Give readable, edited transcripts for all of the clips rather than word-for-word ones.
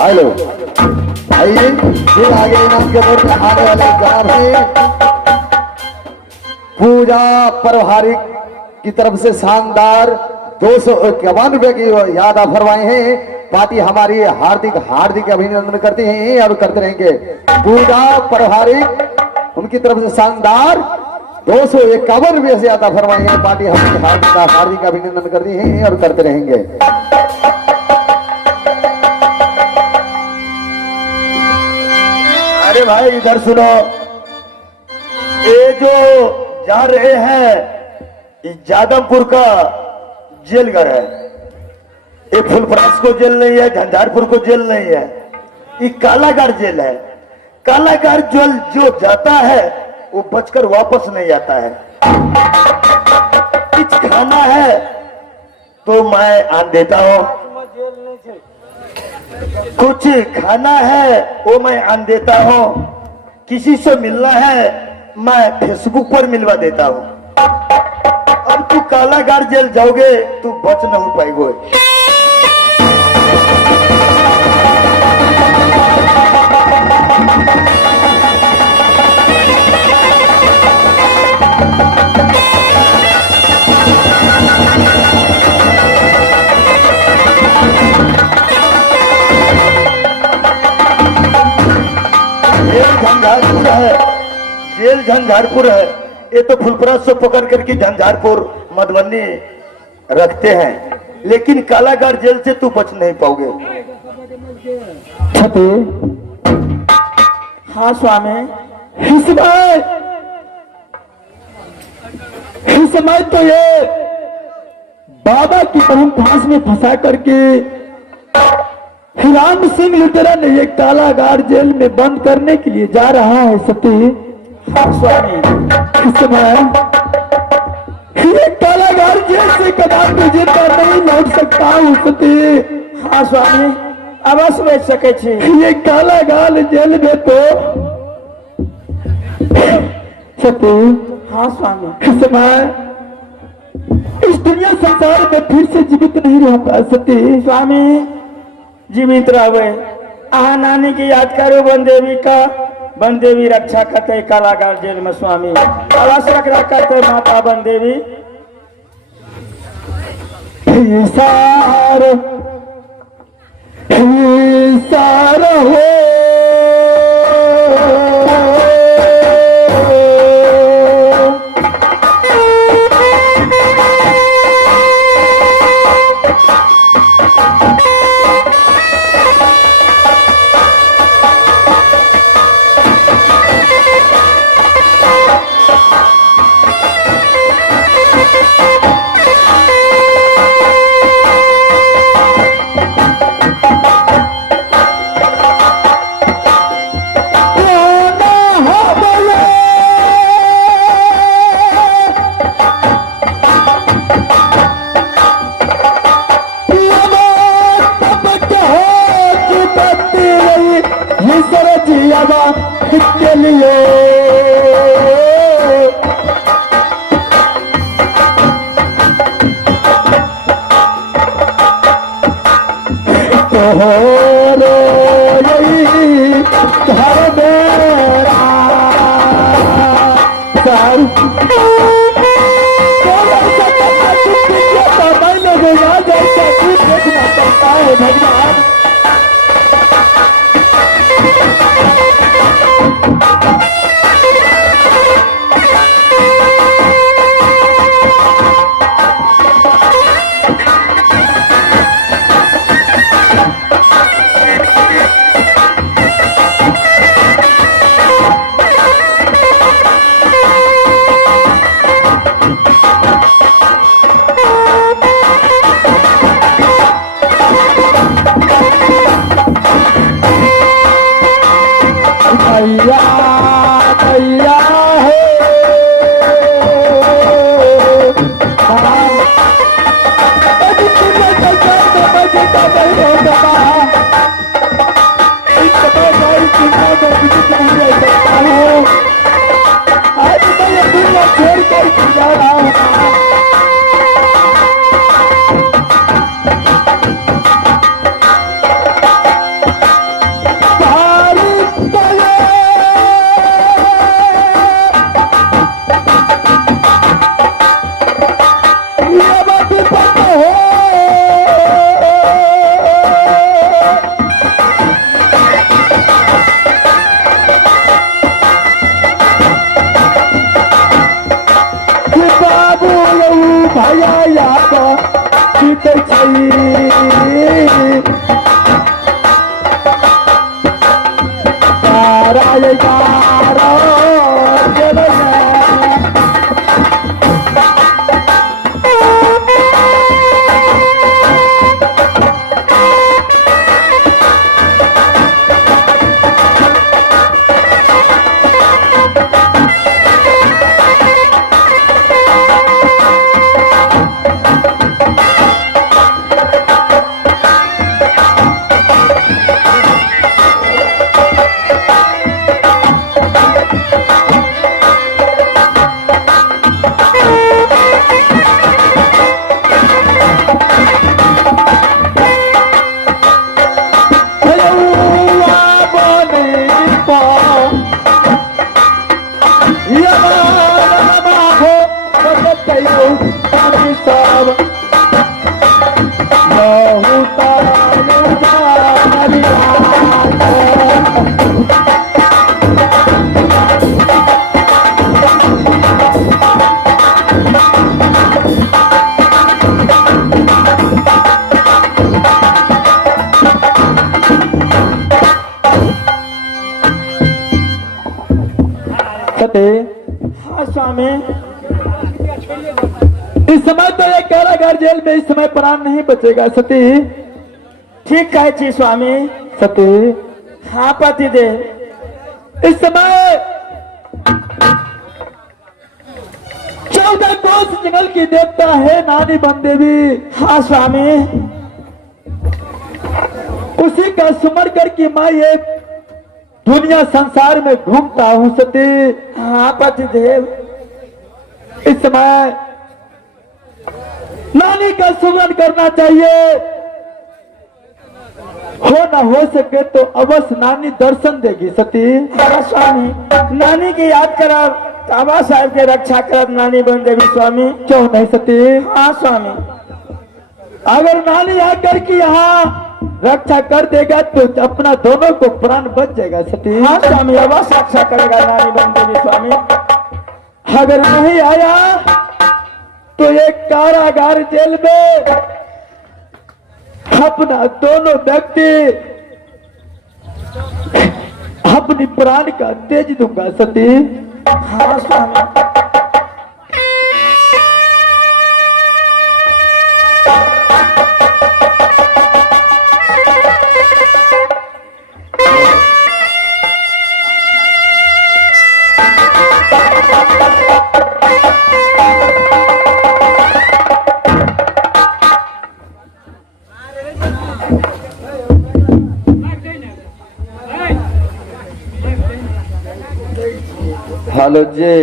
Hello आइए, फिर आगे इनाम के तौर पे आने वाले जनाब हैं पूजा प्रभारिक की तरफ से शानदार 251 रुपए की याद फरमाए हैं। पार्टी हमारी हार्दिक हार्दिक अभिनंदन करते हैं और करते रहेंगे। पूजा प्रभारिक उनकी तरफ से शानदार 251 रुपए से याद फरमाए हैं। पार्टी हमारी हार्दिक हार्दिक अभिनंदन करती हैं और करते रहेंगे। अरे भाई इधर सुनो, ये जो जा रहे हैं ये जादवपुर का जेल घर है। ये फुलपरास को जेल नहीं है, झंझारपुर को जेल नहीं है, ये कालागार जेल है। कालागार जेल जो जाता है वो बचकर वापस नहीं आता है। कुछ खाना है तो मैं आन देता हूँ, कुछ खाना है वो मैं आन देता हूँ, किसी से मिलना है मैं फेसबुक पर मिलवा देता हूँ। अब तू कालागार जेल जाओगे तू बच नहीं पाएगो। झंझारपुर है, जेल झंझारपुर है। ये तो फुलपरास से पकड़ करके झंझारपुर मधुबनी रखते हैं, लेकिन कालागार जेल से तू बच नहीं पाओगे। छते हाँ स्वामी, इस समय तो ये बाबा की बहन फांस में फंसा करके राम सिंह लुटेरा ने ये कालागार जेल में बंद करने के लिए जा रहा है सती। हाँ स्वामी, इस समय ये कालागार जेल से कदापि तुझे नहीं लौट सकता हूँ सती। हाँ स्वामी, अवश्य बच सके छे। ये कालागार जेल में तो सती। हाँ स्वामी, इस समय इस दुनिया संसार में फिर से जीवित नहीं रह पा सती। स्वामी जीवित रहे आहा नानी की याद करो, वन देवी का वन देवी रक्षा करते कालागार जेल में स्वामी। अवश्य रक्षा करते माता वन देवी। सार हो के लिए घर मेरा देखना पड़ता है भगवान। आए यारो जेल में। हाँ स्वामी, इस समय तो ये कारागार जेल में इस समय प्राण नहीं बचेगा सती। ठीक कहे छी स्वामी। सती हाँ पति दे, इस समय 14 कोस जंगल की देवता है नानी बनदेवी। हाँ स्वामी, उसी का सुमर करके मैं ये दुनिया संसार में घूमता हूँ सती। हाँ पति देव, इस समय नानी का सुमरण करना चाहिए। हो न हो सके तो अवश्य नानी दर्शन देगी सती। हाँ स्वामी, नानी की याद करा, बाबा साहब के रक्षा कर नानी बन देवी स्वामी। क्यों नहीं सती। हाँ स्वामी, अगर नानी आकर के यहाँ रक्षा कर देगा तो अपना दोनों को प्राण बच जाएगा सती। हाँ स्वामी, अवश्य रक्षा करेगा नानी बन देवी स्वामी। अगर नहीं आया तो एक कारागार जेल में अपना दोनों व्यक्ति अपनी प्राण का तेज दूंगा सती। हाँ स्वामी। हेलो जी,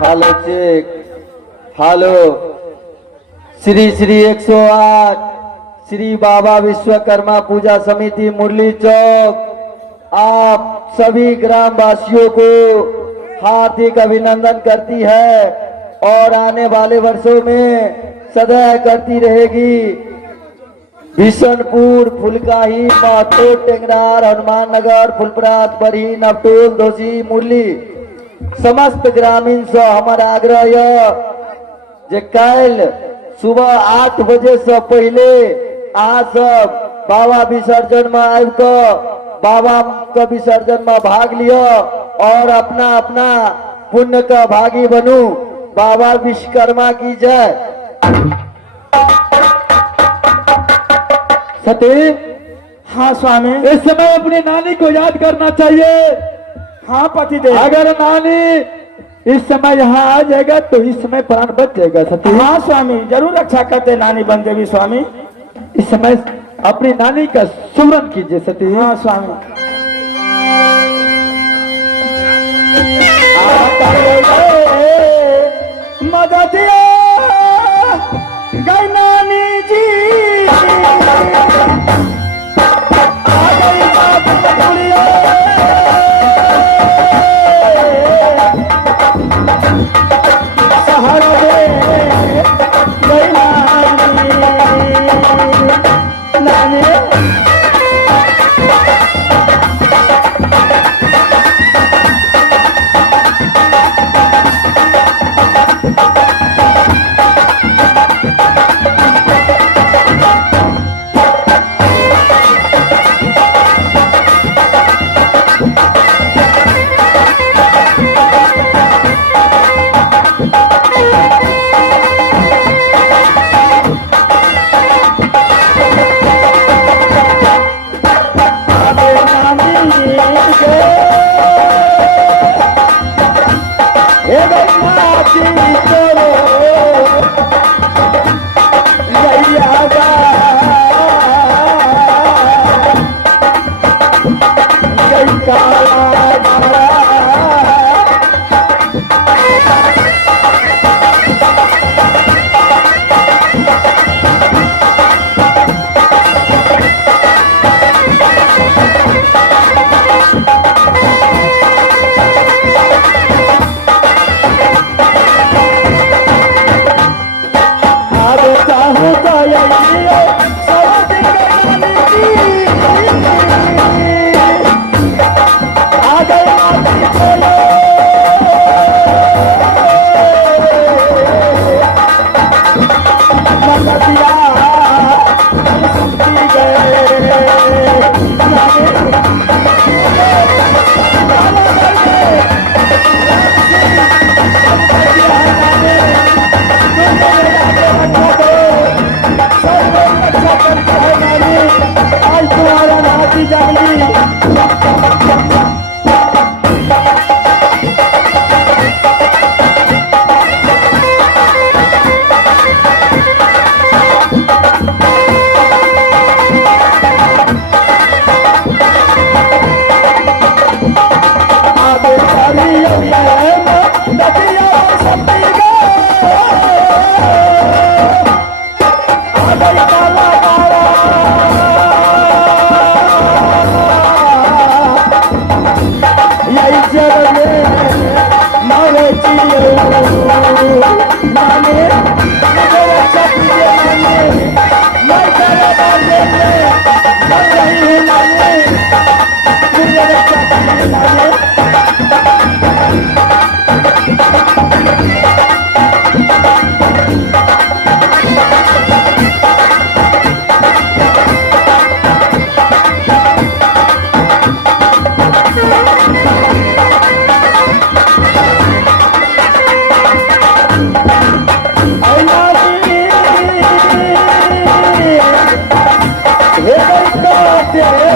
hello check, hello. Shri Shri 108 Shri Baba Vishwakarma Puja समिति मुरली चौक आप सभी ग्राम वासियों को हार्दिक अभिनंदन करती है और आने वाले वर्षों में सदैव करती रहेगी। बिशनपुर, फुलकाही, पाटो, टेंगरार, हनुमान नगर, फुलपरात, बरही, नवटोल, दोषी, मुरली समस्त ग्रामीण से हमारा आग्रह है जे कल सुबह 8 बजे से पहले आ सब बाबा विसर्जन में आब कर बाबा का विसर्जन में भाग लिया और अपना अपना पुण्य का भागी बनू। बाबा विश्वकर्मा की जय। सती। हाँ स्वामी, इस समय अपनी नानी को याद करना चाहिए। हाँ पति देव, अगर नानी इस समय यहाँ आ जाएगा तो इस समय प्राण बच जाएगा सती। हाँ स्वामी, जरूर रक्षा करते नानी बन देवी स्वामी। इस समय अपनी नानी का सुमरन कीजिए सती। हाँ स्वामी। मदद गई नानी जी, आ गई बात पकड़िए, सहारा दे गई नानी। नानी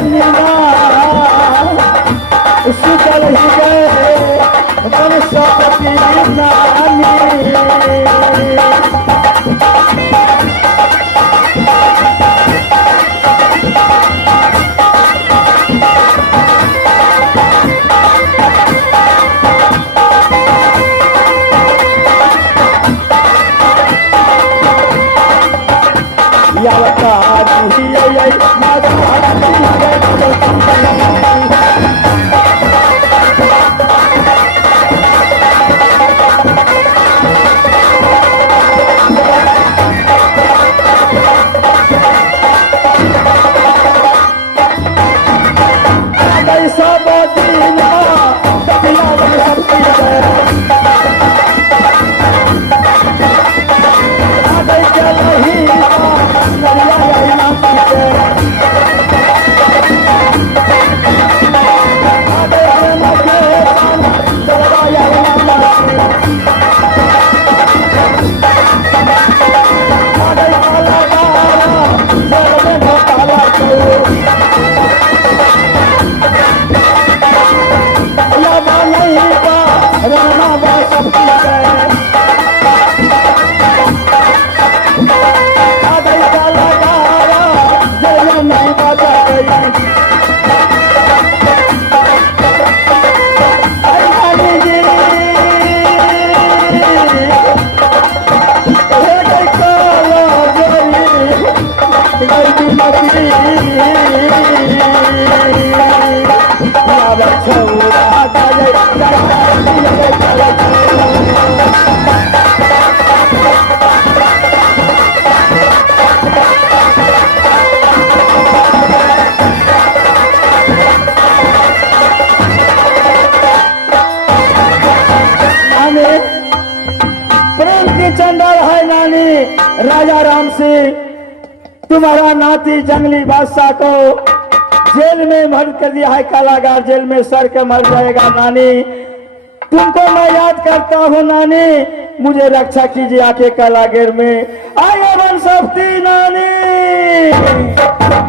मीना सुतल ही गए मन सपती नानी चंडल है नानी राजा राम सिंह तुम्हारा नाती जंगली बादशाह को जेल में बंद कर दिया है कालागार जेल में सर के मर जाएगा नानी तुमको मैं याद करता हूँ नानी मुझे रक्षा कीजिए आके कालागेर में आगे बन सकती नानी